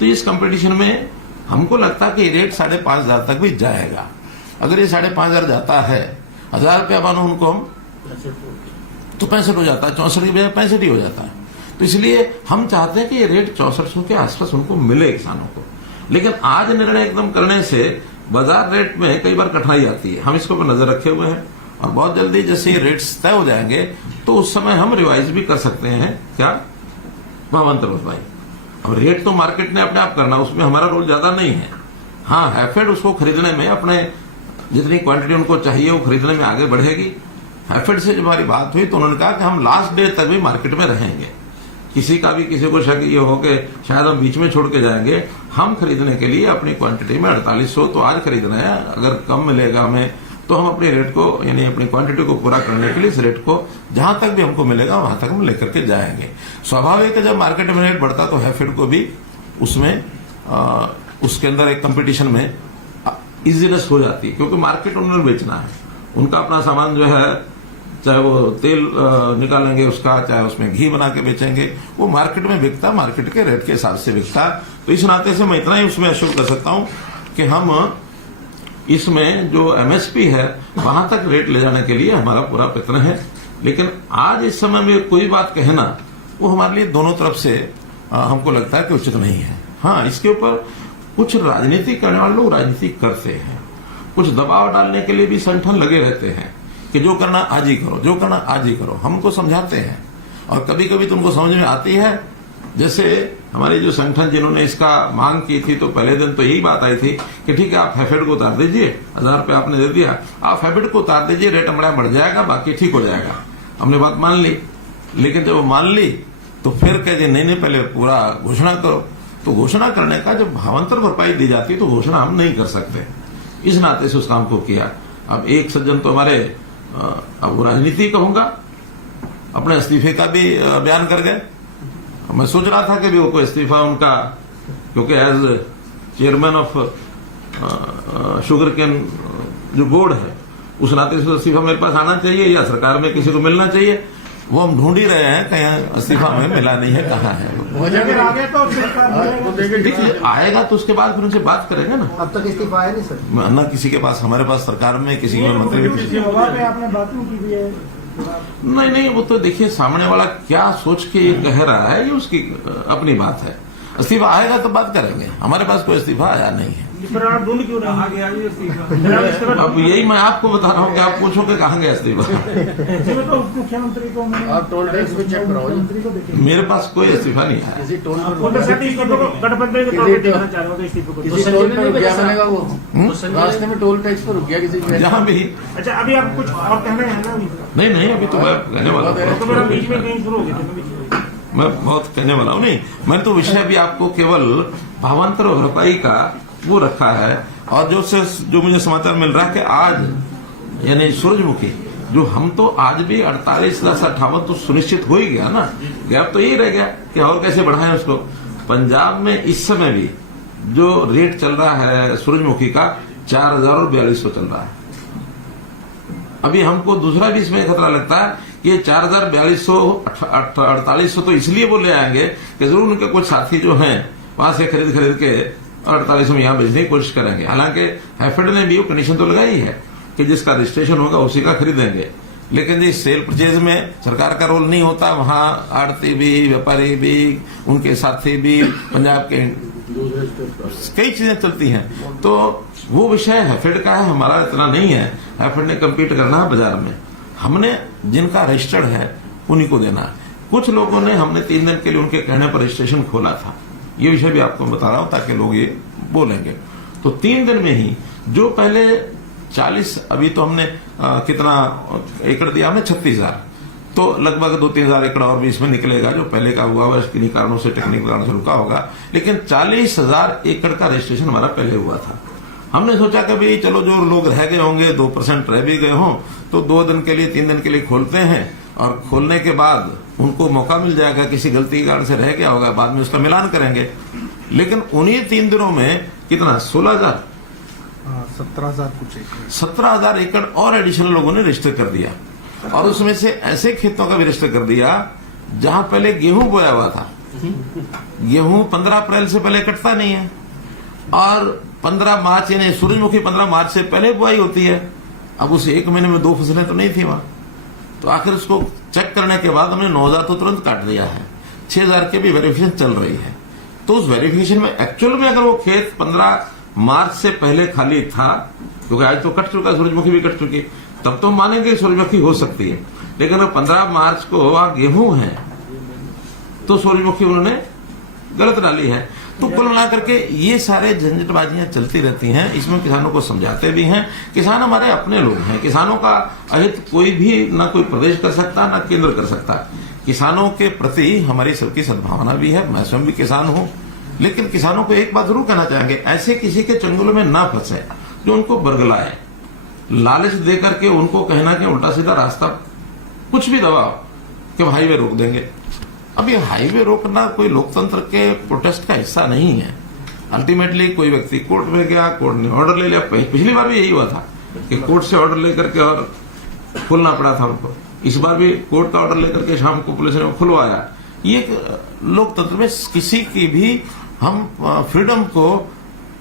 तो इस कंपटीशन में हमको लगता है कि रेट 5500 तक भी जाएगा। अगर ये 5500 जाता है, 1000 रुपया मानो उनको हम, तो 65 हो जाता है, 64 की बजाय 65 ही हो जाता है। तो इसलिए हम चाहते हैं कि ये रेट 6400 के आसपास उनको मिले किसानों को। लेकिन आज निर्णय एकदम करने से बाजार रेट में कई बार कठिनाई आती है, हम इसके ऊपर नजर रखे हुए हैं और बहुत जल्दी जैसे ये रेट्स तय हो जाएंगे तो उस समय हम रिवाइज भी कर सकते हैं। क्या भावांतर भाई, अब रेट तो मार्केट ने अपने आप करना, उसमें हमारा रोल ज्यादा नहीं है। हाँ, हैफेड उसको खरीदने में अपने जितनी क्वांटिटी उनको चाहिए वो खरीदने में आगे बढ़ेगी। हैफेड से जब हमारी बात हुई तो उन्होंने कहा कि हम लास्ट डे तक भी मार्केट में रहेंगे, किसी का भी किसी को शक ये हो कि शायद हम बीच में छोड़ के जाएंगे। हम खरीदने के लिए अपनी क्वांटिटी में 4800 तो आज खरीदना है, अगर कम मिलेगा हमें तो हम अपने रेट को यानी अपनी क्वांटिटी को पूरा करने के लिए इस रेट को जहां तक भी हमको मिलेगा वहां तक हम लेकर के जाएंगे। स्वाभाविक है जब मार्केट में रेट बढ़ता तो हैफेड को भी उसमें उसके अंदर एक कंपटीशन में इजीनेस हो जाती है, क्योंकि मार्केट उन्होंने बेचना है, उनका अपना सामान जो है, चाहे वो तेल निकालेंगे उसका, चाहे उसमें घी बना के बेचेंगे, वो मार्केट में बिकता, मार्केट के रेट के हिसाब से बिकता। तो इस नाते से मैं इतना ही उसमें अश्योर कर सकता हूं कि हम इसमें जो एमएसपी है वहां तक रेट ले जाने के लिए हमारा पूरा प्रयत्न है। लेकिन आज इस समय में कोई बात कहना वो हमारे लिए दोनों तरफ से हमको लगता है कि उचित नहीं है। हाँ, इसके ऊपर कुछ राजनीति करने वाले लोग राजनीति करते हैं, कुछ दबाव डालने के लिए भी संगठन लगे रहते हैं कि जो करना आज ही करो, जो करना आज ही करो। हमको समझाते हैं और कभी कभी तुमको समझ में आती है। जैसे हमारे जो संगठन जिन्होंने इसका मांग की थी तो पहले दिन तो यही बात आई थी कि ठीक है आप हैफेड को उतार दीजिए, 1000 रुपये आपने दे दिया, आप हैफेड को उतार दीजिए, रेट हमारा बढ़ जाएगा, बाकी ठीक हो जाएगा। हमने बात मान ली, लेकिन जब मान ली तो फिर कह दिए नहीं पहले पूरा घोषणा करो। तो घोषणा करने का जब भावांतर भरपाई दी जाती है तो घोषणा हम नहीं कर सकते, इस नाते से उस काम को किया। अब एक सज्जन तो हमारे अब राजनीति कहूंगा अपने इस्तीफे का भी बयान कर गए। मैं सोच रहा था कि भी वो कोई इस्तीफा उनका, क्योंकि as chairman of sugar cane जो बोर्ड है उस नाते से इस्तीफा मेरे पास आना चाहिए या सरकार में किसी को मिलना चाहिए। वो हम ढूंढ ही रहे हैं, कहीं इस्तीफा हमें मिला नहीं है, कहाँ है। देखिए आएगा तो उसके बाद फिर उनसे बात करेंगे ना। अब तक इस्तीफा आया नहीं सर? ना किसी के पास, हमारे पास सरकार में किसी में मंत्री आपने बात नहीं की है? नहीं, वो तो देखिए सामने वाला क्या सोच के ये कह रहा है, ये उसकी अपनी बात है। इस्तीफा आएगा तो बात करेंगे, हमारे पास कोई इस्तीफा आया नहीं है। अब यही मैं आपको बता रहा हूँ कि आप पूछोगे कहाँ गया इस्तीफा। मुख्यमंत्री को आप टोल टैक्स भी चेक कराओ। मेरे पास कोई इस्तीफा नहीं है। किसी टोल पर रुक गया बनेगा वो, रास्ते में टोल टैक्स पर रुक गया किसी जहाँ भी। अच्छा, अभी आप कुछ और कहना है ना? नहीं, अभी तो मैं कहने वाला हूँ, तो मेरा बीच में कहीं शुरू हो गया। मैं बहुत कहने वाला हूँ। नहीं, मैंने तो विषय भी आपको केवल भावांतर भरपाई का वो रखा है। और जो मुझे समाचार मिल रहा है कि आज यानी सूरजमुखी जो हम तो आज भी 48,58 तो सुनिश्चित हो ही गया ना, गैप तो यही रह गया कि और कैसे बढ़ाएं उसको। पंजाब में इस समय भी जो रेट चल रहा है सूरजमुखी का 4000 और 4200 चल रहा है। अभी हमको दूसरा भी इसमें खतरा लगता है कि ये 4000, 4200, 4800 तो इसलिए वो ले आएंगे कि जरूर उनके कुछ साथी जो हैं वहां से खरीद के 4800 में यहाँ बेचने की कोशिश करेंगे। हालांकि हैफेड ने भी वो कंडीशन तो लगाई है कि जिसका रजिस्ट्रेशन होगा उसी का खरीदेंगे, लेकिन जी सेल परचेज में सरकार का रोल नहीं होता। वहां आड़ती भी, व्यापारी भी, उनके साथी भी, पंजाब के कई चीजें चलती हैं। तो वो विषय हैफेड का है, हमारा इतना नहीं है। हैफेड ने कम्पीट करना है बाजार में, हमने जिनका रजिस्टर्ड है उन्हीं को देना है। कुछ लोगों ने हमने 3 दिन के लिए उनके कहने पर रजिस्ट्रेशन खोला था, ये विषय भी आपको बता रहा हूं ताकि लोग ये बोलेंगे। तो 3 दिन में ही जो पहले 40, अभी तो हमने कितना एकड़ दिया हमने 36,000, तो लगभग 2-3 एकड़ और भी इसमें निकलेगा जो पहले का हुआ है, किन्हीं कारणों से टेक्निकल कारणों से रुका होगा। लेकिन 40,000 एकड़ का रजिस्ट्रेशन हमारा पहले हुआ था। हमने सोचा कि भाई चलो जो लोग रह गए होंगे 2% रह भी गए हों तो 2 दिन के लिए 3 दिन के लिए खोलते हैं, और खोलने के बाद उनको मौका मिल जाएगा, किसी गलती के कारण से रह गया होगा बाद में उसका मिलान करेंगे। लेकिन उन्हीं 3 दिनों में कितना 16,000 17,000 कुछ एकड़। 17,000 एकड़ और एडिशनल लोगों ने रजिस्टर कर दिया, और उसमें से ऐसे खेतों का भी रजिस्टर कर दिया जहां पहले गेहूं बोया हुआ था। गेहूं 15 अप्रैल से पहले कटता नहीं है, और 15 मार्च यानी सूरजमुखी 15 मार्च से पहले बुआई होती है। अब उस एक महीने में 2 फसलें तो नहीं थी वहां, तो आखिर उसको चेक करने के बाद हमने 9,000 तो तुरंत काट दिया है, 6,000 की भी वेरिफिकेशन चल रही है। तो उस वेरिफिकेशन में एक्चुअल में अगर वो खेत 15 मार्च से पहले खाली था, क्योंकि आज तो कट चुका, सूरजमुखी भी कट चुकी, तब तो मानेंगे सूरजमुखी हो सकती है। लेकिन अगर 15 मार्च को वहां गेहूं है तो सूरजमुखी उन्होंने गलत डाली है। तो कुल मिलाकर के ये सारे झंझटबाजियां चलती रहती हैं। इसमें किसानों को समझाते भी हैं। किसान हमारे अपने लोग हैं, किसानों का अहित कोई भी ना कोई प्रदेश कर सकता ना केंद्र कर सकता। किसानों के प्रति हमारी सबकी सद्भावना भी है, मैं स्वयं भी किसान हूं। लेकिन किसानों को एक बात जरूर कहना चाहेंगे, ऐसे किसी के चंगुल में ना फंसे जो उनको बरगलाए, लालच दे करके उनको कहना कि उल्टा सीधा रास्ता कुछ भी दबाओ कि हम हाईवे रोक देंगे। अब ये हाईवे रोकना कोई लोकतंत्र के प्रोटेस्ट का हिस्सा नहीं है। अल्टीमेटली कोई व्यक्ति कोर्ट में गया, कोर्ट ने ऑर्डर ले लिया। पिछली बार भी यही हुआ था कि कोर्ट से ऑर्डर लेकर के और खुलना पड़ा था उनको। इस बार भी कोर्ट का ऑर्डर लेकर के शाम को पुलिस ने खुलवाया। ये लोकतंत्र में किसी की भी हम फ्रीडम को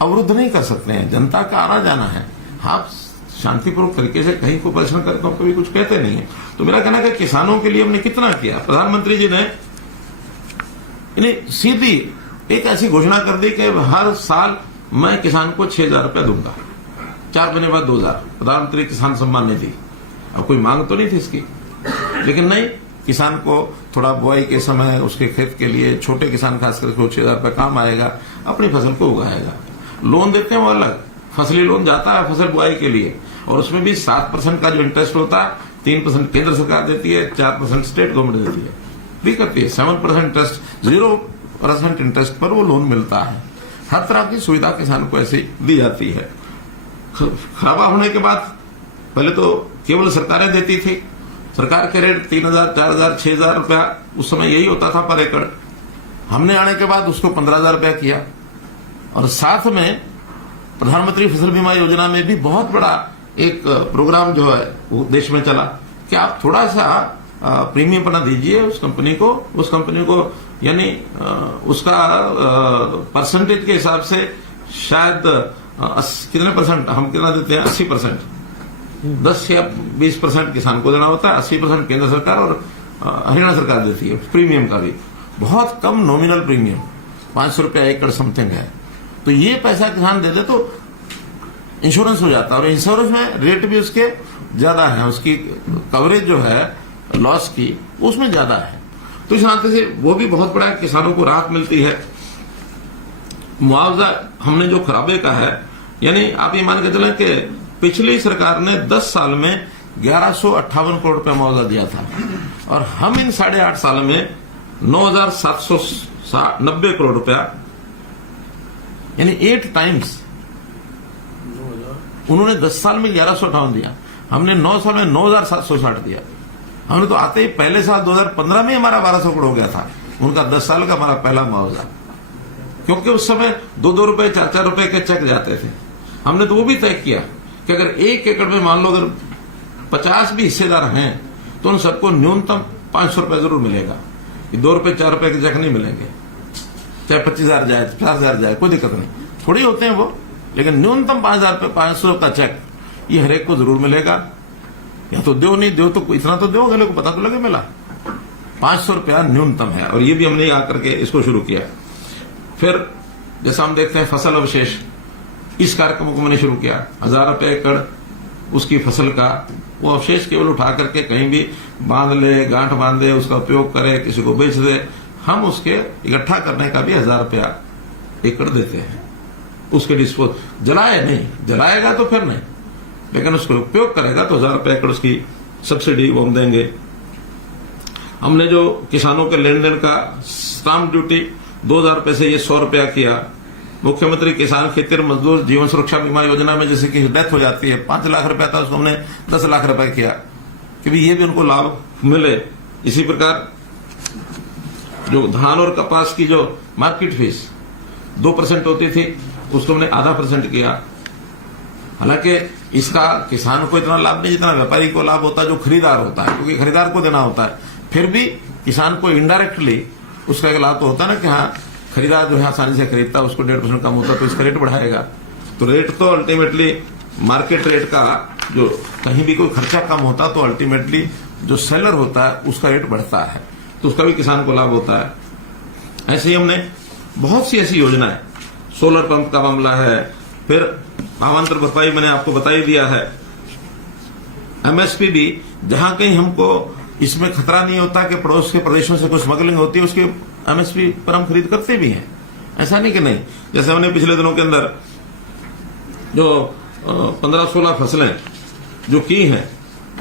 अवरुद्ध नहीं कर सकते हैं। जनता का आना जाना है, आप शांतिपूर्वक तरीके से कहीं को प्रदर्शन करके कभी कुछ कहते नहीं है। तो मेरा कहना है कि किसानों के लिए हमने कितना किया। प्रधानमंत्री जी ने इन्हें सीधी एक ऐसी घोषणा कर दी कि हर साल मैं किसान को 6,000 रुपया दूंगा, 4 महीने बाद 2,000। प्रधानमंत्री किसान सम्मान निधि, अब कोई मांग तो नहीं थी इसकी, लेकिन नहीं, किसान को थोड़ा बुआई के समय उसके खेत के लिए, छोटे किसान खास करके 6,000 रुपया काम आएगा, अपनी फसल को उगाएगा। लोन देते हैं वो अलग, फसली लोन जाता है फसल बुआई के लिए, और उसमें भी 7% का जो इंटरेस्ट होता है, 3% केंद्र सरकार देती है, 4% स्टेट गवर्नमेंट देती है, भी करती है। 7% इंटरेस्ट, 0% इंटरेस्ट पर वो लोन मिलता है। हर तरह की सुविधा किसान को ऐसी दी जाती है। खराबा होने के बाद पहले तो केवल सरकारें देती थी, सरकार के रेट 3,000, 4,000, 6,000 रुपया उस समय यही होता था पर एकड़। हमने आने के बाद उसको 15,000 रुपया किया, और साथ में प्रधानमंत्री फसल बीमा योजना में भी बहुत बड़ा एक प्रोग्राम जो है वो देश में चला कि आप थोड़ा सा प्रीमियम बना दीजिए उस कंपनी को यानी उसका परसेंटेज के हिसाब से शायद कितने परसेंट हम कितना देते हैं, 80%, 10 या 20% किसान को देना होता है, 80% केंद्र सरकार और हरियाणा सरकार देती है। प्रीमियम का भी बहुत कम नॉमिनल प्रीमियम 500 रुपया एकड़ समथिंग है। तो ये पैसा किसान दे दे तो इंश्योरेंस हो जाता है, और इंश्योरेंस में रेट भी उसके ज्यादा है, उसकी कवरेज जो है लॉस की उसमें ज्यादा है। तो इस नाते से वो भी बहुत बड़ा है, किसानों को राहत मिलती है। मुआवजा हमने जो खराबे का है, यानी आप ये मान के चलें कि पिछली सरकार ने 10 साल में 1158 करोड़ रुपया मुआवजा दिया था, और हम इन 8.5 साल में 9,790 करोड़ रुपया, यानी 8 टाइम्स। उन्होंने 10 साल में 1158 दिया, हमने 9 साल में 9,760 दिया। हमने तो आते ही पहले साल 2015 में हमारा 1,200 करोड़ हो गया था, उनका 10 साल का हमारा पहला मुआवजा, क्योंकि उस समय 2-2 रुपए 4-4 रुपए के चेक जाते थे। हमने तो वो भी तय किया कि अगर 1 एकड़ में मान लो अगर 50 भी हिस्सेदार हैं तो उन सबको न्यूनतम 500 रुपए जरूर मिलेगा, 2 रुपए 4 रुपए के चेक नहीं मिलेंगे। चाहे 25,000 जाए, 50,000 जाए, कोई दिक्कत नहीं, थोड़ी होते हैं वो, लेकिन न्यूनतम 5,000 रुपए 500 का चेक ये हरेक को जरूर मिलेगा। या तो दो नहीं दो तो इतना तो दो, अगले को पता तो लगे मिला। 500 रुपया न्यूनतम है, और ये भी हमने आकर के इसको शुरू किया। फिर जैसा हम देखते हैं फसल अवशेष, इस कार्यक्रम को मैंने शुरू किया। 1,000 रुपए एकड़ उसकी फसल का वो अवशेष केवल उठा करके कहीं भी बांध ले, गांठ बांधे, उसका उपयोग करे, किसी को बेच दे, हम उसके इकट्ठा करने का भी 1,000 रुपया एकड़ देते हैं। उसके डिस्पोज, जलाए नहीं, जलाएगा तो फिर नहीं, लेकिन उसको उपयोग करेगा तो 1,000 रुपए एकड़ उसकी सब्सिडी वो हम देंगे। हमने जो किसानों के लेन देन का स्टाम्प ड्यूटी 2,000 रुपए से ये 100 रुपया किया। मुख्यमंत्री किसान खेतीहर मजदूर जीवन सुरक्षा बीमा योजना में जैसे कि डेथ हो जाती है, 5 लाख रुपया था, उसको हमने 10 लाख रुपए किया कि भी ये भी उनको लाभ मिले। इसी प्रकार जो धान और कपास की जो मार्केट फीस 2% होती थी, उसको हमने 0.5% किया। हालांकि इसका किसान को इतना लाभ नहीं जितना व्यापारी को लाभ होता है, जो खरीदार होता है, क्योंकि खरीदार को देना होता है। फिर भी किसान को इनडायरेक्टली उसका एक लाभ तो होता है ना कि हाँ, खरीदार जो है आसानी से खरीदता है, उसको 1.5% कम होता है तो इसका रेट बढ़ाएगा। तो रेट तो अल्टीमेटली मार्केट रेट का, जो कहीं भी कोई खर्चा कम होता तो अल्टीमेटली जो सेलर होता है उसका रेट बढ़ता है, तो उसका भी किसान को लाभ होता है। ऐसे ही हमने बहुत सी ऐसी योजनाएं, सोलर पंप का मामला है, फिर भावांतर भरपाई मैंने आपको बता ही दिया है, एमएसपी भी, जहां कहीं हमको इसमें खतरा नहीं होता कि पड़ोस के प्रदेशों से कुछ स्मगलिंग होती है, उसके एमएसपी पर हम खरीद करते भी हैं, ऐसा नहीं कि नहीं। जैसे हमने पिछले दिनों के अंदर जो 15-16 फसलें जो की हैं,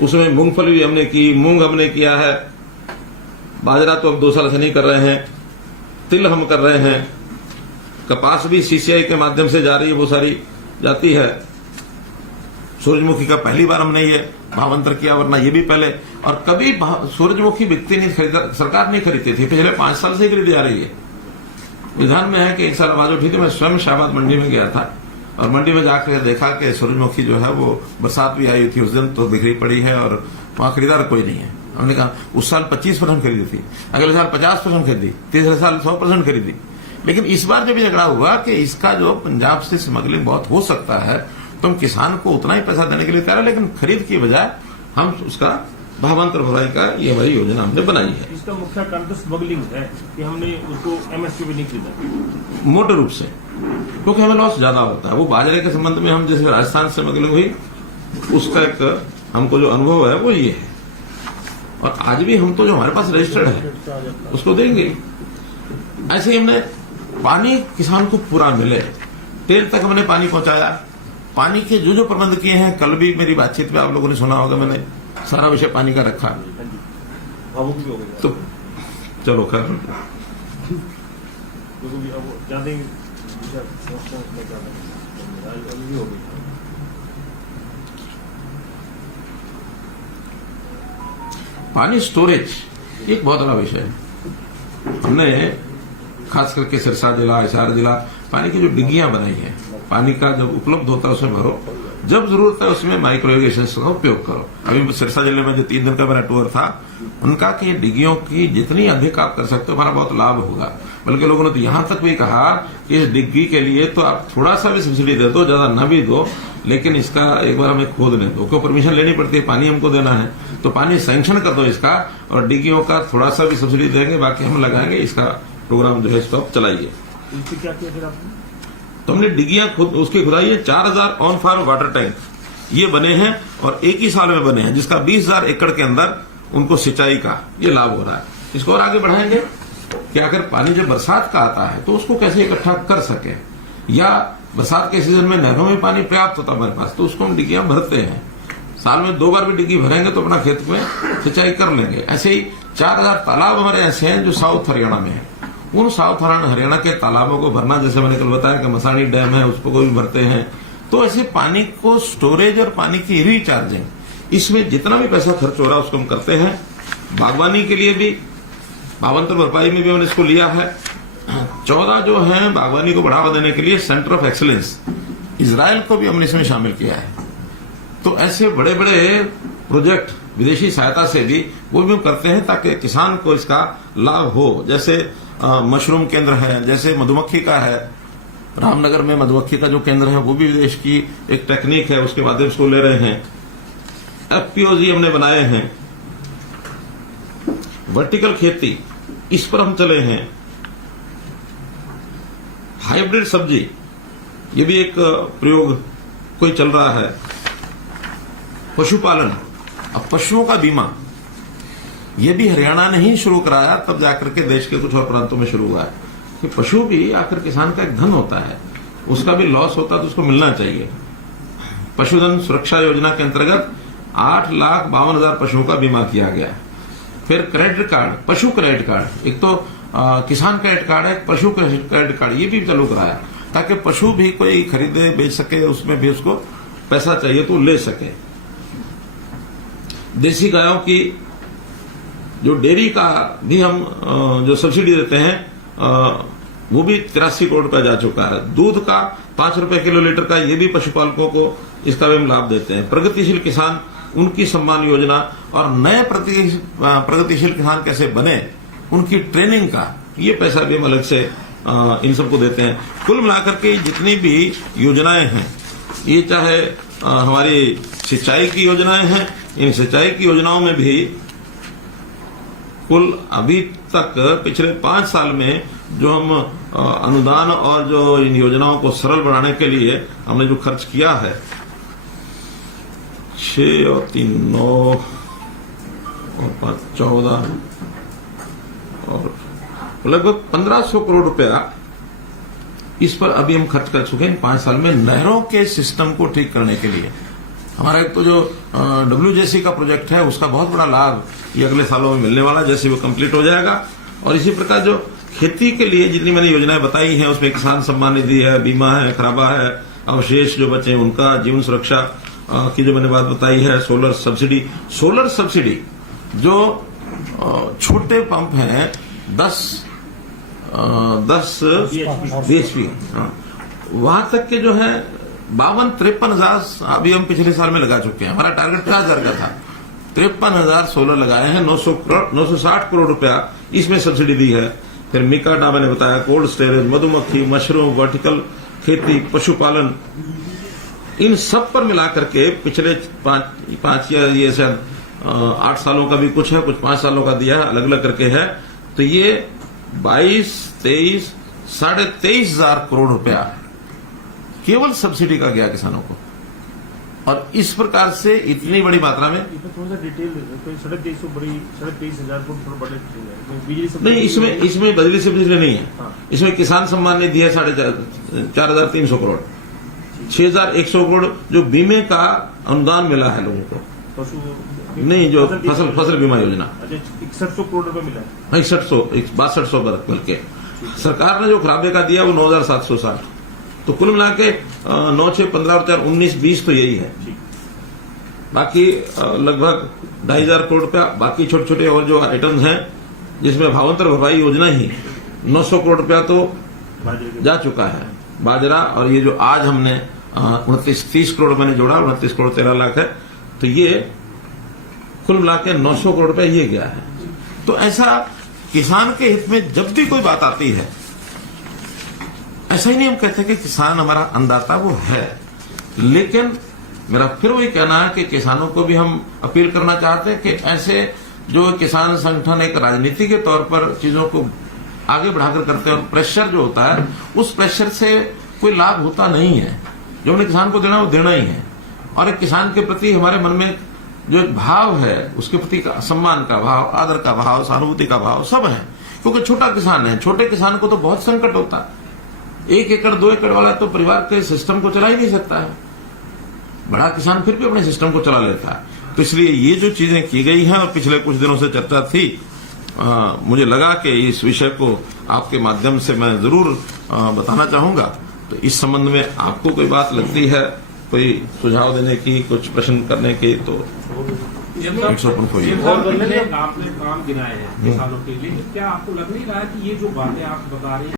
उसमें मूंगफली भी हमने की, मूंग हमने किया है, बाजरा तो अब 2 साल से नहीं कर रहे हैं, तिल हम कर रहे हैं, कपास भी सीसीआई के माध्यम से जा रही है, वो सारी जाती है। सूरजमुखी का पहली बार हमने ये भावांतर किया, वरना ये भी पहले, और कभी सूरजमुखी बिकती नहीं, खरीदा सरकार नहीं खरीदती थी, पिछले 5 साल से खरीदी जा रही है। विधान में है कि एक साल आवाज उठी थी, मैं स्वयं शाहबाद मंडी में गया था और मंडी में जाकर देखा कि सूरजमुखी जो है वो बरसात भी आई थी उस दिन, तो बिक्री पड़ी है और वहां खरीदार कोई नहीं है। हमने कहा उस साल 25% खरीदी थी, अगले साल 50% खरीदी, तीसरे साल 100% खरीदी। लेकिन इस बार जब झगड़ा हुआ कि इसका जो पंजाब से स्मगलिंग बहुत हो सकता है, तो हम किसान को उतना ही पैसा देने के लिए तैयार है, लेकिन खरीद की बजाय हम उसका भावांतर भराई का ये हमारी योजना हमने बनाई है। इसका मुख्य कारण तो स्मगलिंग है कि हमने उसको एमएसपी भी नहीं खरीदा मोटे रूप से, क्योंकि हमें लॉस ज्यादा होता है। वो बाजरे के संबंध में हम जैसे राजस्थान से स्मगलिंग हुई, उसका एक हमको जो अनुभव है वो ये है, और आज भी हम तो जो हमारे पास रजिस्टर्ड है उसको देंगे। ऐसे ही हमने पानी किसान को पूरा मिले, तेल तक हमने पानी पहुंचाया। पानी के जो जो प्रबंध किए हैं, कल भी मेरी बातचीत में आप लोगों ने सुना होगा, मैंने सारा विषय पानी का रखा। तो चलो खैर, पानी स्टोरेज एक बहुत बड़ा विषय है। हमने खास करके सिरसा जिला, हिसार जिला, पानी की जो डिग्गियां बनाई है, पानी का जब उपलब्ध होता है उसमें भरो, जब जरूरत है उसमें माइक्रो इरिगेशन का उपयोग करो। अभी सिरसा जिले में जो 3 दिन का मेरा टूर था, उनका कि डिग्गियों की जितनी अधिक आप कर सकते हो हमारा बहुत लाभ होगा। बल्कि लोगों ने तो यहां तक भी कहा कि इस डिग्गी के लिए तो आप थोड़ा सा भी सब्सिडी दे दो, ज्यादा न भी दो, लेकिन इसका एक बार हमें खोदने दो, क्यों परमिशन लेनी पड़ती है, पानी हमको देना है, तो पानी सैंक्शन कर दो इसका, और डिग्गियों का थोड़ा सा भी सब्सिडी देंगे, बाकी हम लगाएंगे। इसका प्रोग्राम जो है इसको आप चलाइए। क्या किया फिर आपने? तो हमने डिग्गियां खुद उसकी खुदाई है, 4000 ऑन फार्म वाटर टैंक ये बने हैं, और एक ही साल में बने हैं, जिसका 20,000 एकड़ के अंदर उनको सिंचाई का ये लाभ हो रहा है। इसको और आगे बढ़ाएंगे कि अगर पानी जब बरसात का आता है तो उसको कैसे इकट्ठा कर सके, या बरसात के सीजन में नहरों में पानी पर्याप्त होता है हमारे पास, तो उसको हम डिग्गियां भरते हैं। साल में 2 बार भी डिग्गी भरेंगे तो अपना खेत में सिंचाई कर लेंगे। ऐसे ही 4000 तालाब हमारे ऐसे हैं जो साउथ हरियाणा में है। उन साउथ हरियाणा के तालाबों को भरना, जैसे मैंने कल बताया कि मसानी डैम है, उसको भी भरते हैं। तो ऐसे पानी को स्टोरेज और पानी की रिचार्जिंग, इसमें जितना भी पैसा खर्च हो रहा है उसको हम करते हैं। बागवानी के लिए भी भावांतर भरपाई में भी हमने इसको लिया है। 14 जो है बागवानी को बढ़ावा देने के लिए सेंटर ऑफ एक्सीलेंस, इजराइल को भी हमने इसमें शामिल किया है। तो ऐसे बड़े बड़े प्रोजेक्ट विदेशी सहायता से भी वो भी हम करते हैं, ताकि किसान को इसका लाभ हो। जैसे मशरूम केंद्र है, जैसे मधुमक्खी का है, रामनगर में मधुमक्खी का जो केंद्र है वो भी विदेश की एक टेक्निक है, उसके माध्यम से ले रहे हैं। एफपीओजी हमने बनाए हैं। वर्टिकल खेती, इस पर हम चले हैं। हाइब्रिड सब्जी, ये भी एक प्रयोग कोई चल रहा है। पशुपालन, अब पशुओं का बीमा, ये भी हरियाणा ने ही शुरू कराया, तब जाकर के देश के कुछ और प्रांतों में शुरू हुआ है कि पशु भी आखिर किसान का एक धन होता है, उसका भी लॉस होता है तो उसको मिलना चाहिए। पशुधन सुरक्षा योजना के अंतर्गत 8,52,000 पशुओं का बीमा किया गया। फिर क्रेडिट कार्ड, पशु क्रेडिट कार्ड, एक तो किसान क्रेडिट कार्ड है, पशु क्रेडिट कार्ड, ये भी चालू कराया, ताकि पशु भी कोई खरीदे बेच सके, उसमें भी उसको पैसा चाहिए तो ले सके। देसी गायों की जो डेयरी का भी हम जो सब्सिडी देते हैं, वो भी 83 करोड़ रुपया जा चुका है। दूध का 5 रुपए किलो लीटर का, ये भी पशुपालकों को इसका भी हम लाभ देते हैं। प्रगतिशील किसान, उनकी सम्मान योजना और नए प्रगतिशील किसान कैसे बने, उनकी ट्रेनिंग का ये पैसा भी हम अलग से इन सबको देते हैं। कुल मिलाकर के जितनी भी योजनाएं हैं, ये चाहे हमारी सिंचाई की योजनाएं हैं, इन सिंचाई की योजनाओं में भी कुल अभी तक पिछले 5 साल में जो हम अनुदान और जो इन योजनाओं को सरल बनाने के लिए हमने जो खर्च किया है, 6 और 3 9 और 5 14 और लगभग 1500 करोड़ रुपया इस पर अभी हम खर्च कर चुके हैं 5 साल में, नहरों के सिस्टम को ठीक करने के लिए। हमारा एक तो जो WJC का प्रोजेक्ट है, उसका बहुत बड़ा लाभ ये अगले सालों में मिलने वाला, जैसे वो कंप्लीट हो जाएगा। और इसी प्रकार जो खेती के लिए जितनी मैंने योजनाएं बताई हैं, उसमें किसान सम्मान निधि है, बीमा है, खराबा है, अवशेष जो बचे उनका, जीवन सुरक्षा की जो मैंने बात बताई है, सोलर सब्सिडी जो छोटे पंप हैं 10 BHP, वहां तक के जो है 52-53 हजार अभी हम पिछले साल में लगा चुके हैं। हमारा टारगेट 5000 का था, 53,000 सोलर लगाए हैं, 960 करोड़ रुपया इसमें सब्सिडी दी है। फिर मिकाडा मैंने बताया, कोल्ड स्टोरेज, मधुमक्खी, मशरूम, वर्टिकल खेती, पशुपालन, इन सब पर मिलाकर के पिछले 5 या ये शायद 8 सालों का भी कुछ है, कुछ 5 सालों का दिया है, अलग अलग करके है। तो ये 22, 23, 23,500 हजार करोड़ रुपया केवल सब्सिडी का गया किसानों को। और इस प्रकार से इतनी बड़ी मात्रा में थोड़ा सा डिटेल 23,500 को थोड़ा बड़े बिजली नहीं, इसमें बिजली सब्सिडी नहीं है। हाँ। इसमें किसान सम्मान निधि है 4,300 करोड़, 6,100 करोड़ जो बीमे का अनुदान मिला है लोगों को, नहीं जो फसल बीमा योजना, 6100 करोड़ रुपए मिला है, 6200 बल्कि सरकार ने जो खराबे का दिया वो 9,760। तो कुल मिला के 9, 6, 15 और 4, 19, 20 तो यही है। बाकी लगभग 2,500 करोड़ रुपया बाकी छोटे छोटे और जो आइटम्स हैं, जिसमें भावांतर भरपाई योजना ही 900 करोड़ रुपया तो जा चुका है, बाजरा। और ये जो आज हमने 29-30 करोड़ मैंने जोड़ा, 29 करोड़ 13 लाख है, तो ये कुल मिला के 900 करोड़ रुपया ये गया है। तो ऐसा किसान के हित में जब भी कोई बात आती है, ऐसा ही नहीं हम कहते कि किसान हमारा अन्नदाता, वो है, लेकिन मेरा फिर वही कहना है कि किसानों को भी हम अपील करना चाहते हैं कि ऐसे जो किसान संगठन एक राजनीति के तौर पर चीजों को आगे बढ़ाकर करते हैं, और प्रेशर जो होता है उस प्रेशर से कोई लाभ होता नहीं है। जो हमने किसान को देना वो देना ही है। और एक किसान के प्रति हमारे मन में जो एक भाव है, उसके प्रति का सम्मान का भाव, आदर का भाव, सहानुभूति का भाव सब है। क्योंकि छोटा किसान है, छोटे किसान को तो बहुत संकट होता है। 1 एकड़ 2 एकड़ वाला तो परिवार के सिस्टम को चला ही नहीं सकता है, बड़ा किसान फिर भी अपने सिस्टम को चला लेता है। तो इसलिए ये जो चीजें की गई हैं और पिछले कुछ दिनों से चर्चा थी, मुझे लगा कि इस विषय को आपके माध्यम से मैं जरूर बताना चाहूंगा। तो इस संबंध में आपको कोई बात लगती है, कोई सुझाव देने की, कुछ प्रश्न करने की, तो आपने काम गिनाए हैं किसानों के लिए, क्या आपको लग नहीं रहा है कि ये जो बातें आप बता रहे हैं